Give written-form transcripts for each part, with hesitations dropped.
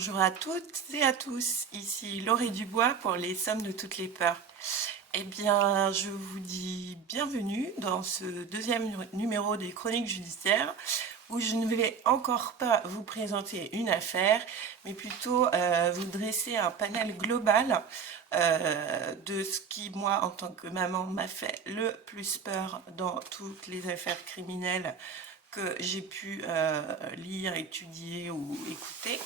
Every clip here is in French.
Bonjour à toutes et à tous, ici Laurie Dubois pour les Sommes de toutes les peurs. Eh bien, je vous dis bienvenue dans ce deuxième numéro des Chroniques judiciaires où je ne vais encore pas vous présenter une affaire, mais plutôt vous dresser un panel global de ce qui, moi, en tant que maman, m'a fait le plus peur dans toutes les affaires criminelles que j'ai pu lire, étudier ou écouter.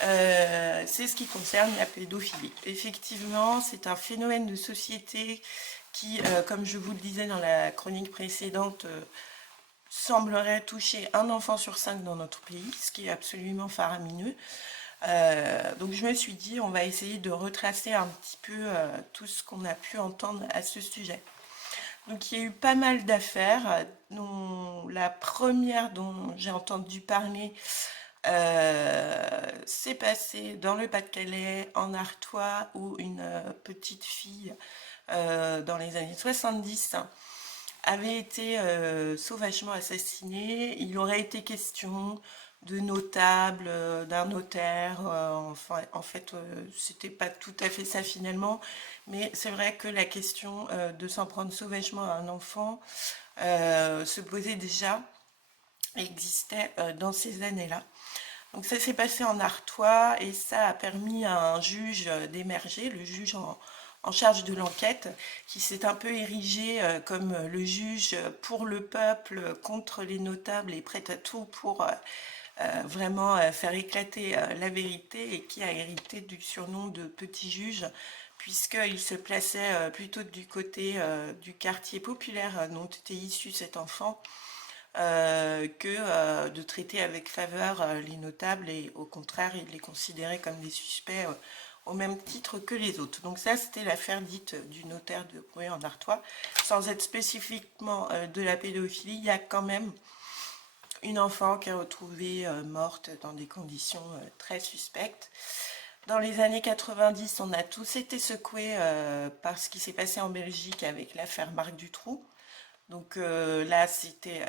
C'est ce qui concerne la pédophilie. Effectivement, c'est un phénomène de société qui, comme je vous le disais dans la chronique précédente, semblerait toucher un enfant sur 5 dans notre pays, ce qui est absolument faramineux. Donc je me suis dit, on va essayer de retracer un petit peu tout ce qu'on a pu entendre à ce sujet. Donc il y a eu pas mal d'affaires, dont la première dont j'ai entendu parler s'est passé dans le Pas-de-Calais, en Artois, où une petite fille dans les années 70 avait été sauvagement assassinée. Il aurait été question de notables, d'un notaire. Enfin, en fait, c'était pas tout à fait ça finalement. Mais c'est vrai que la question de s'en prendre sauvagement à un enfant se posait déjà et existait dans ces années-là. Donc ça s'est passé en Artois et ça a permis à un juge d'émerger, le juge en charge de l'enquête, qui s'est un peu érigé comme le juge pour le peuple, contre les notables et prêt à tout pour vraiment faire éclater la vérité, et qui a hérité du surnom de petit juge, puisqu'il se plaçait plutôt du côté du quartier populaire dont était issu cet enfant, que de traiter avec faveur les notables, et au contraire il les considérait comme des suspects au même titre que les autres. Donc ça, c'était l'affaire dite du notaire de Brouet en Artois. Sans être spécifiquement de la pédophilie, il y a quand même une enfant qui est retrouvée morte dans des conditions très suspectes. Dans les années 90, on a tous été secoués par ce qui s'est passé en Belgique avec l'affaire Marc Dutroux. Donc là, c'était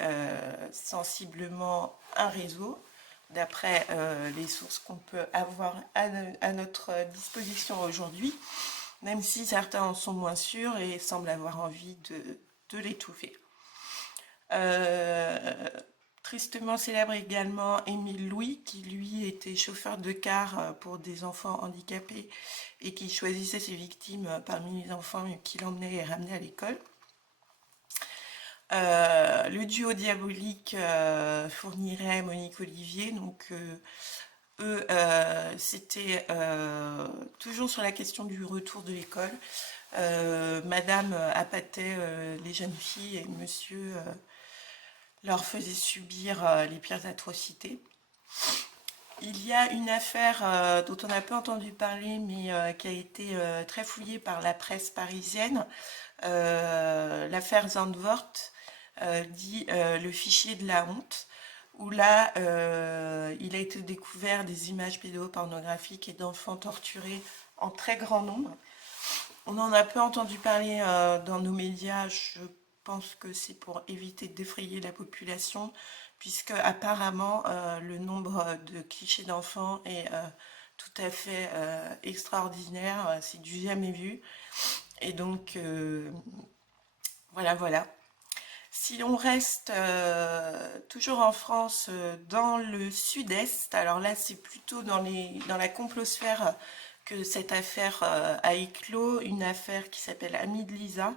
sensiblement un réseau, d'après les sources qu'on peut avoir à notre disposition aujourd'hui, même si certains en sont moins sûrs et semblent avoir envie de l'étouffer. Tristement célèbre également Émile Louis, qui lui était chauffeur de car pour des enfants handicapés et qui choisissait ses victimes parmi les enfants qu'il emmenait et ramenait à l'école. Le duo diabolique fournirait Monique Olivier, donc eux, c'était toujours sur la question du retour de l'école. Madame appâtait les jeunes filles et monsieur leur faisait subir les pires atrocités. Il y a une affaire dont on a peu entendu parler, mais qui a été très fouillée par la presse parisienne, l'affaire Zandvoort, dit le fichier de la honte, où là, il a été découvert des images pédopornographiques et d'enfants torturés en très grand nombre. On en a peu entendu parler dans nos médias. Je pense que c'est pour éviter d'effrayer la population, puisque apparemment le nombre de clichés d'enfants est tout à fait extraordinaire, c'est du jamais vu. Et donc voilà. Si on reste toujours en France, dans le sud-est, alors là c'est plutôt dans la complosphère que cette affaire a éclos, une affaire qui s'appelle Amie de Lisa,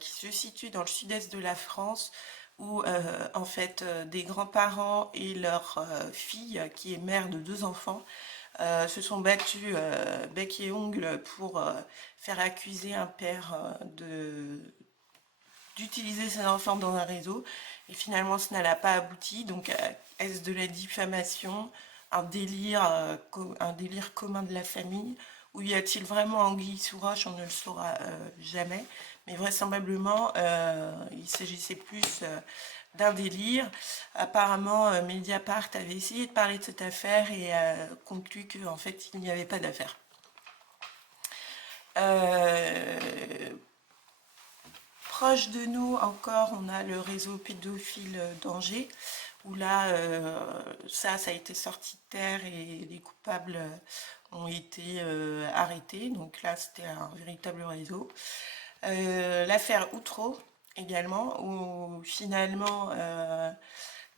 qui se situe dans le sud-est de la France, où en fait des grands-parents et leur fille, qui est mère de 2 enfants, se sont battus bec et ongles pour faire accuser un père d'utiliser ses enfants dans un réseau, et finalement ça n'a pas abouti. Donc est-ce de la diffamation, un délire commun de la famille, ou y a-t-il vraiment anguille sous roche? On ne le saura jamais, mais vraisemblablement il s'agissait plus d'un délire. Apparemment Mediapart avait essayé de parler de cette affaire et a conclu qu'en fait il n'y avait pas d'affaire. Proche de nous encore, on a le réseau pédophile d'Angers, où là, ça a été sorti de terre et les coupables ont été arrêtés. Donc là, c'était un véritable réseau. L'affaire Outreau également, où finalement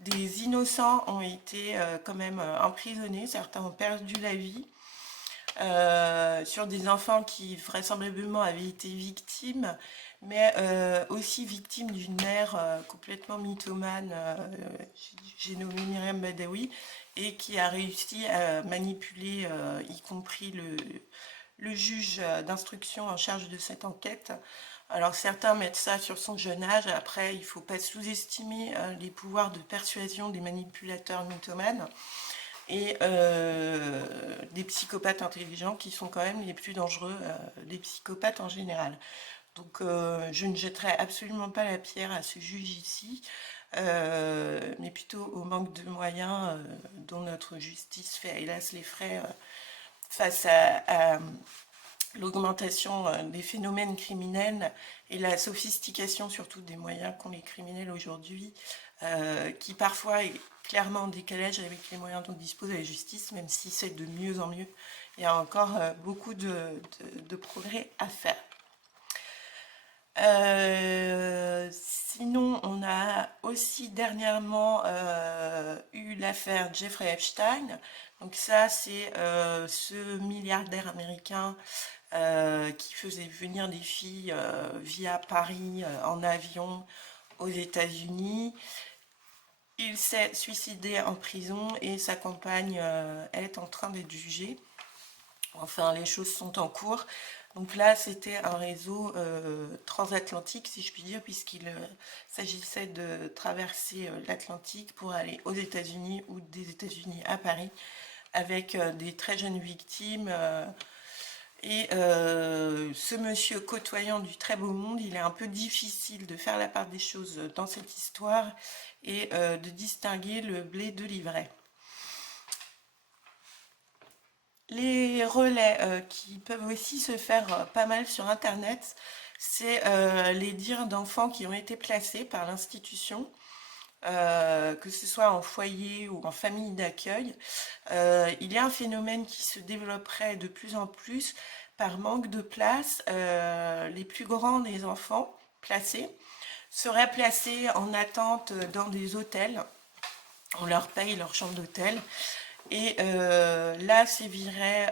des innocents ont été quand même emprisonnés, certains ont perdu la vie. Sur des enfants qui vraisemblablement avaient été victimes, mais aussi victimes d'une mère complètement mythomane, j'ai nommé Myriam Badawi, et qui a réussi à manipuler y compris le juge d'instruction en charge de cette enquête. Alors certains mettent ça sur son jeune âge, après il ne faut pas sous-estimer les pouvoirs de persuasion des manipulateurs mythomanes et des psychopathes intelligents qui sont quand même les plus dangereux des psychopathes en général. Donc je ne jetterai absolument pas la pierre à ce juge ici, mais plutôt au manque de moyens dont notre justice fait hélas les frais face à l'augmentation des phénomènes criminels et la sophistication surtout des moyens qu'ont les criminels aujourd'hui, qui parfois est clairement en décalage avec les moyens dont dispose la justice, même si c'est de mieux en mieux. Il y a encore beaucoup de progrès à faire. Sinon, on a aussi dernièrement eu l'affaire Jeffrey Epstein. Donc ça, c'est ce milliardaire américain qui faisait venir des filles via Paris en avion aux États-Unis. Il s'est suicidé en prison et sa compagne est en train d'être jugée. Enfin, les choses sont en cours. Donc là, c'était un réseau transatlantique, si je puis dire, puisqu'il s'agissait de traverser l'Atlantique pour aller aux États-Unis ou des États-Unis à Paris, avec des très jeunes victimes. Et ce monsieur côtoyant du très beau monde, il est un peu difficile de faire la part des choses dans cette histoire et de distinguer le blé de l'ivraie. Les relais qui peuvent aussi se faire pas mal sur Internet, c'est les dires d'enfants qui ont été placés par l'institution, que ce soit en foyer ou en famille d'accueil. Il y a un phénomène qui se développerait de plus en plus par manque de place. Les plus grands des enfants placés seraient placés en attente dans des hôtels. On leur paye leur chambre d'hôtel. Et là, séviraient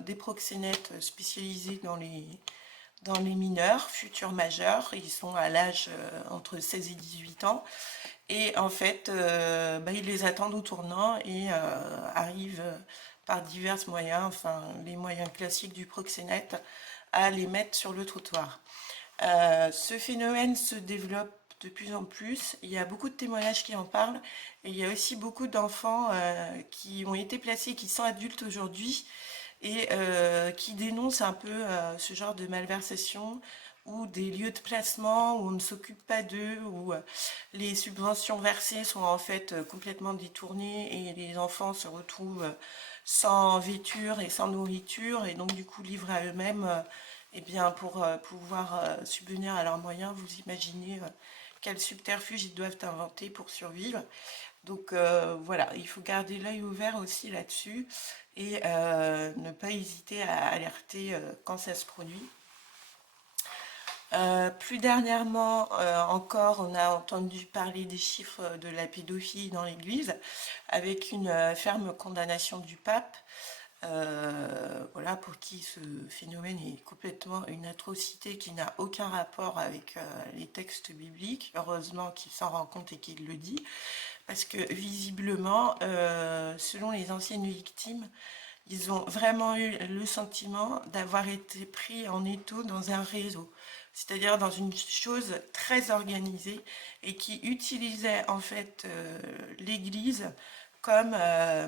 des proxénètes spécialisés dans les mineurs, futurs majeurs. Ils sont à l'âge entre 16 et 18 ans. Et en fait, ils les attendent au tournant et arrivent par divers moyens, enfin les moyens classiques du proxénète, à les mettre sur le trottoir. Ce phénomène se développe de plus en plus. Il y a beaucoup de témoignages qui en parlent. Et il y a aussi beaucoup d'enfants qui ont été placés, qui sont adultes aujourd'hui et qui dénoncent un peu ce genre de malversation ou des lieux de placement où on ne s'occupe pas d'eux, où les subventions versées sont en fait complètement détournées et les enfants se retrouvent sans vêture et sans nourriture et donc du coup livrés à eux-mêmes. Eh bien, pour pouvoir subvenir à leurs moyens, vous imaginez quels subterfuges ils doivent inventer pour survivre. Donc voilà, il faut garder l'œil ouvert aussi là-dessus et ne pas hésiter à alerter quand ça se produit. Plus dernièrement encore, on a entendu parler des chiffres de la pédophilie dans l'Église, avec une ferme condamnation du pape. Voilà, pour qui ce phénomène est complètement une atrocité qui n'a aucun rapport avec les textes bibliques. Heureusement qu'il s'en rend compte et qu'il le dit, parce que visiblement, selon les anciennes victimes, ils ont vraiment eu le sentiment d'avoir été pris en étau dans un réseau, c'est-à-dire dans une chose très organisée et qui utilisait en fait l'Église comme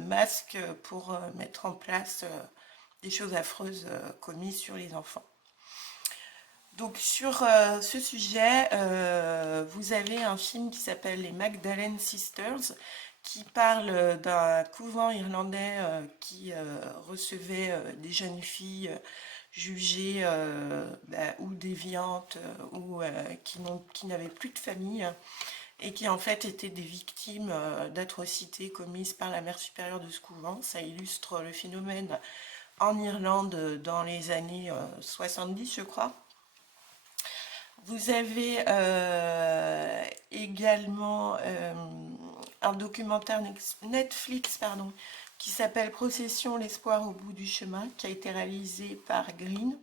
masque pour mettre en place des choses affreuses commises sur les enfants. Donc sur ce sujet, vous avez un film qui s'appelle Les Magdalene Sisters, qui parle d'un couvent irlandais qui recevait des jeunes filles jugées ou déviantes ou qui n'avaient plus de famille et qui en fait étaient des victimes d'atrocités commises par la mère supérieure de ce couvent. Ça illustre le phénomène en Irlande dans les années 70, je crois. Vous avez également un documentaire Netflix, pardon, qui s'appelle Procession, l'espoir au bout du chemin, qui a été réalisé par Green.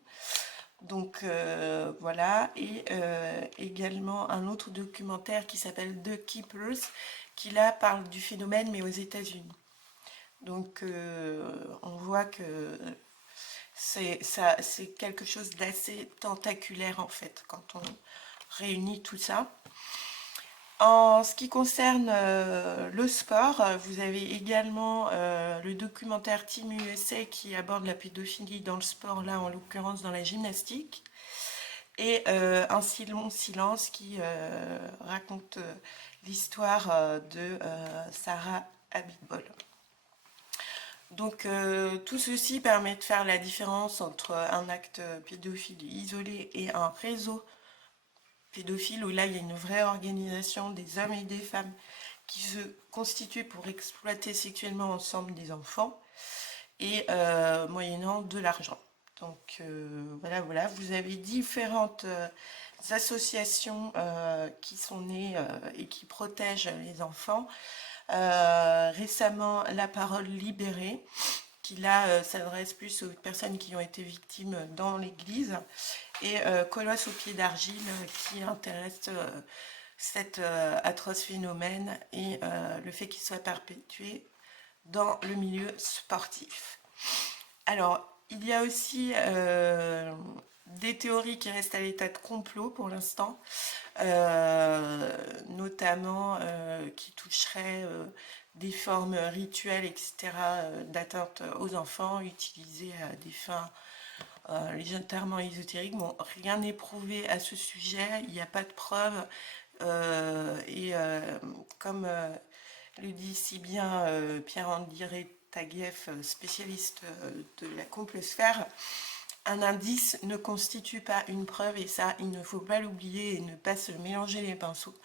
Donc voilà, et également un autre documentaire qui s'appelle The Keepers, qui là parle du phénomène mais aux États-Unis. Donc on voit que c'est quelque chose d'assez tentaculaire en fait quand on réunit tout ça. En ce qui concerne le sport, vous avez également le documentaire Team USA qui aborde la pédophilie dans le sport, là en l'occurrence dans la gymnastique, et Un si long silence qui raconte l'histoire de Sarah Abitbol. Donc tout ceci permet de faire la différence entre un acte pédophile isolé et un réseau pédophile où là il y a une vraie organisation des hommes et des femmes qui se constituent pour exploiter sexuellement ensemble des enfants et moyennant de l'argent. Donc voilà, vous avez différentes associations qui sont nées et qui protègent les enfants. Récemment, La Parole Libérée, qui là s'adresse plus aux personnes qui ont été victimes dans l'église, et Colosse au pied d'argile, qui intéresse cet atroce phénomène et le fait qu'il soit perpétué dans le milieu sportif. Alors, il y a aussi des théories qui restent à l'état de complot pour l'instant, notamment qui toucheraient des formes rituelles, etc., d'atteinte aux enfants utilisées à des fins légèrement ésotériques. Bon, rien n'est prouvé à ce sujet, il n'y a pas de preuves, comme le dit si bien Pierre-André Taguieff, spécialiste de la complosphère, un indice ne constitue pas une preuve, et ça, il ne faut pas l'oublier et ne pas se mélanger les pinceaux.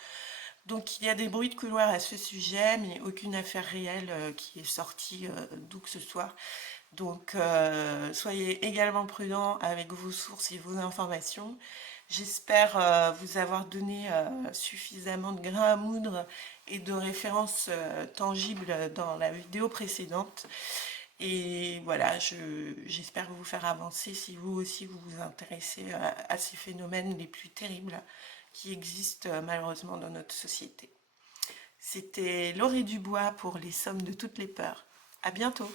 Donc il y a des bruits de couloir à ce sujet, mais aucune affaire réelle qui est sortie d'où que ce soit. Donc soyez également prudents avec vos sources et vos informations. J'espère vous avoir donné suffisamment de grains à moudre et de références tangibles dans la vidéo précédente. Et voilà, j'espère vous faire avancer si vous aussi vous vous intéressez à ces phénomènes les plus terribles qui existent malheureusement dans notre société. C'était Laurie Dubois pour Les Sommes de toutes les peurs. À bientôt!